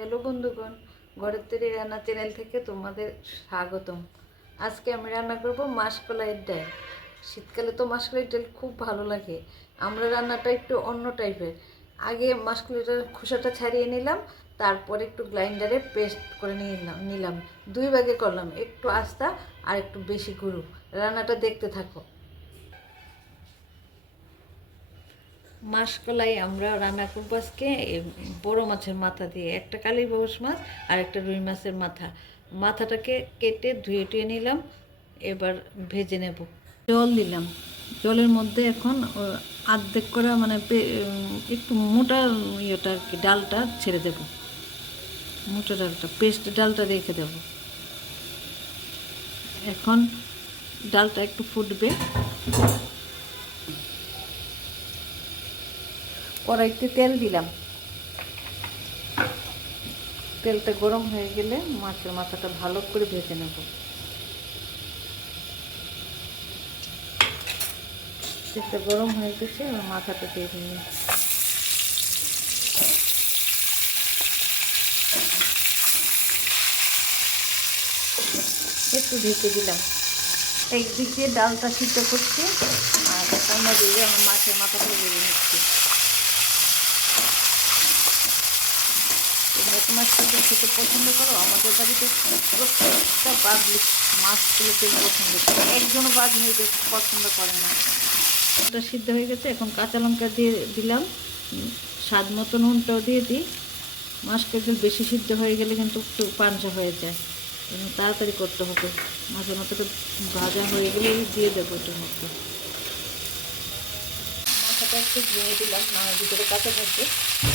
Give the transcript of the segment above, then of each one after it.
Hello বন্ধুগণ, ঘরের তৈরি রান্না চ্যানেল থেকে তোমাদের স্বাগতম। আজকে আমি রান্না করব মাসকলাইয়ের ডাল। শীতকালে তো মাসকলাইয়ের ডাল খুব ভালো লাগে। আমরা রান্নাটা একটু অন্য টাইপের। আগে মাসকলাইটার খোসাটা ছাড়িয়ে নিলাম, তারপর একটু গ্রাইন্ডারে পেস্ট করে নিলাম। দুই ভাগে করলাম, একটু আস্তা আর একটু বেশি গুঁড়ো। রান্নাটা দেখতে থাকো। মাসকলাই আমরা রান্না করবো আজকে বড় মাছের মাথা দিয়ে। একটা কালীবাউস মাছ আর একটা রুই মাছের মাথাটাকে কেটে ধুয়ে টুয়ে নিলাম। এবার ভেজে নেব। জল দিলাম, জলের মধ্যে এখন আর্ধেক করা মানে একটু মোটা ইয়েটা আর কি ডালটা ছেড়ে দেব। মোটা ডালটা পেস্ট ডালটা রেখে দেব। এখন ডালটা একটু ফুটবে। কড়াইতে তেল দিলাম। তেলটা গরম হয়ে গেলে মাছের মাথাটা ভালো করে ভেজে নেব। তেলটা গরম হয়ে গেছে, আমার মাথাটা দিয়ে দিই। একটু ঢেকে দিলাম। একদিকে ডালটা সিদ্ধ করছি আর অন্যদিকে আমার মাছের মাথাটা ভেজে নিচ্ছি। তোমরা তো মাছ খেতে পছন্দ করো। আমাদের বাড়িতে প্রত্যেকটা পাবলিক মাছগুলো তেল পছন্দ করে, একজনও বাদ নেই যে পছন্দ করে না। এটা সিদ্ধ হয়ে গেছে, এখন কাঁচা লঙ্কা দিয়ে দিলাম। স্বাদ মতো নুনটাও দিয়ে দিই। মাছটা একটু বেশি সিদ্ধ হয়ে গেলে কিন্তু একটু পাঞ্চা হয়ে যায়, তাড়াতাড়ি করতে হবে। মাছের মাথাটা ভাজা হয়ে গেলে দিয়ে দেবো এটার মধ্যে। মাথাটা একটু ভেঙে দিলাম, মাছের ভিতরে কাঁচা থাকবে,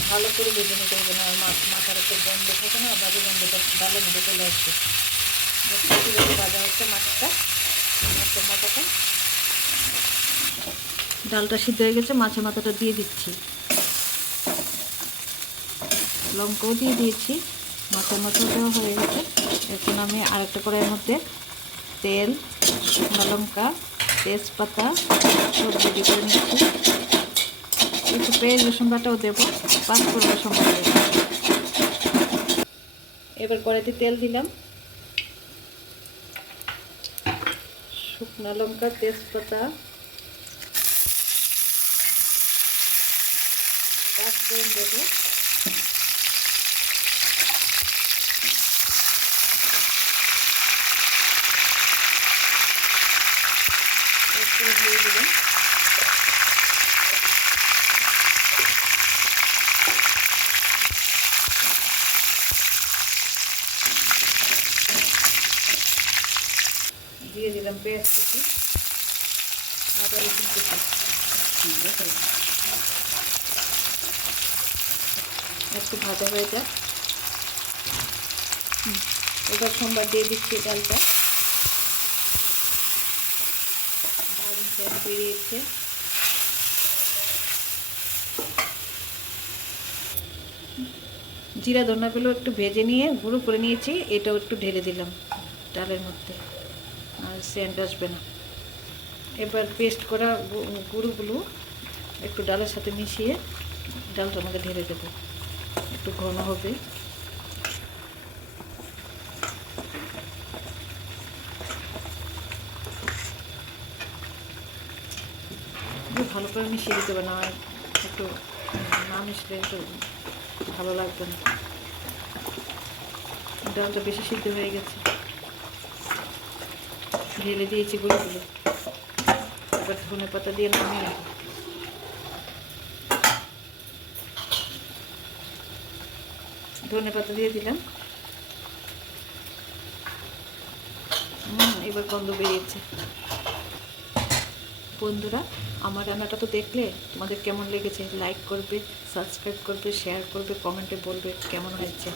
ভালো করে ভেজে নিতে হবে। না মাথার একটা গন্ধ থাকে না, বাজে গন্ধটা ডালের মধ্যে চলে আসবে। ভাজা হচ্ছে মাছটা, মাছের মাথাটা। ডালটা সিদ্ধ হয়ে গেছে, মাছের মাথাটা দিয়ে দিচ্ছি। লঙ্কাও দিয়ে দিয়েছি, মাছের মাথাটাও হয়ে গেছে। এখন আমি আরেকটা কড়াইয়ের মধ্যে তেল, শুকনো লঙ্কা, তেজপাতা সব রেডি করে নিচ্ছি। একটু পেঁয়াজ রসুন বাটাও দেবো, 5 রসুন বাটা দেবো। এবার কড়াইতে তেল দিলাম। শুকনো লঙ্কা, তেজপাতা, 5 ফোড়ন দেবো। দিয়ে দিলাম। দিয়ে দিলাম পেঁয়াজ কুচি, আদা রসুন কুচি। একটু ভাজা হয়ে যায়। এবার সোমবার দিয়ে দিচ্ছি ডালটা। দারুণ তেল বেরিয়েছে। জিরা ধনিয়াগুলো একটু ভেজে নিয়ে গুঁড়ো করে নিয়েছি, এটাও একটু ঢেলে দিলাম ডালের মধ্যে, আর সেন্ট আসবে না। এবার পেস্ট করা গুঁড়োগুলো একটু ডালের সাথে মিশিয়ে ডালটার মধ্যে ঢেলে দেবো, একটু ঘন হবে। ভালো করে মিশিয়ে দিতে হবে, না একটু না মিশলে একটু ভালো লাগবে না। ডালটা বেশি সিদ্ধ হয়ে গেছে, ঢেলে দিয়েছি গুঁড়োগুলো। এবার ধনে পাতা দিয়ে নামিয়ে নেব। ধনে পাতা দিয়ে দিলাম। এবার গন্ধ বেরিয়েছে। বন্ধুরা, আমার রান্নাটা তো দেখলে, তোমাদের কেমন লেগেছে লাইক করবে, সাবস্ক্রাইব করবে, শেয়ার করবে, কমেন্টে বলবে কেমন হয়েছে।